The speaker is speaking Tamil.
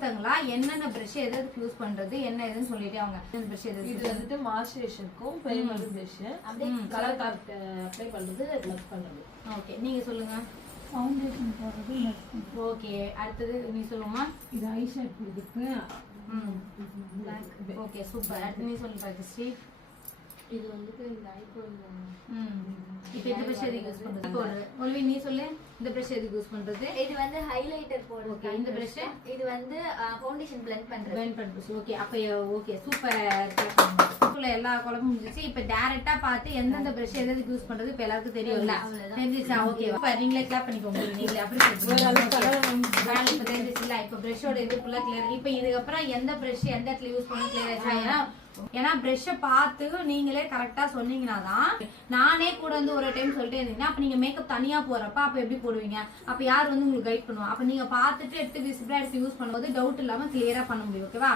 ஒவ்வொருத்தங்களா என்னென்ன பிரஷ் எதுக்கு யூஸ் பண்றது என்ன எதுன்னு சொல்லிட்டே அவங்க இந்த பிரஷ் எது இது வந்துட்டு மாய்ஸ்சரைசேஷனுக்கும் primer brush colour card apply பண்றது ப்ளஸ் பண்றது. ஓகே நீங்க சொல்லுங்க. ஃபவுண்டேஷன் போடுறது ஓகே அடுத்தது நீ சொல்லுமா. இது ஐ ஷேட் கொடுத்துருக்கு. Okay super. அடுத்து நீ சொல்லு பாக்கிஸ்ரீ. இது வந்துட்டு இந்த ஐபோன் இப்போ இந்த பிரஷ் எதுக்கு யூஸ் பண்றது? ஒல்வி நீ சொல்லு. இந்த பிரஷ் எதுக்கு யூஸ் பண்றது? இது வந்து ஹைலைட்டர் போடுறது. ஓகே இந்த பிரஷ் இது வந்து ஃபவுண்டேஷன் blend பண்றது. blend பண்றது. ஓகே அப்ப ஓகே சூப்பர். எல்லா குழம்பும் முடிஞ்சிச்சு. இப்போ டைரக்டா பார்த்து எந்தெந்த பிரஷ் எதுக்கு யூஸ் பண்றது இப்போ எல்லாருக்கும் தெரியும்ல. தெரிஞ்சிச்சா? ஓகே இப்போ நீங்களே கிளாப் பண்ணிக்கோங்க. நீங்களே அப்படி இப்போ தெரிஞ்சிச்சுல. இப்போ பிரஷோட இது ஃபுல்லா கிளியர். இப்போ இதுக்கு அப்புறம் எந்த பிரஷ் எந்த இடத்துல யூஸ் பண்ண கிளியர் ஆச்சா? ஏன்னா பிரஷ்ஷை பார்த்து நீங்களே கரெக்டா சொன்னீங்கன்னா தான். நானே கூட வந்து ஒரு டைம் சொல்லிட்டே இருந்தீங்கன்னா அப்ப நீங்க மேக்கப் தனியா போறப்ப அப்ப எப்படி போடுவீங்க? அப்ப யார் வந்து உங்களுக்கு கைட் பண்ணுவா? அப்ப நீங்க பார்த்துட்டு எடுத்து விசிபிளா எடுத்து யூஸ் பண்ணும்போது டவுட் இல்லாம கிளியரா பண்ண முடியும். ஓகேவா?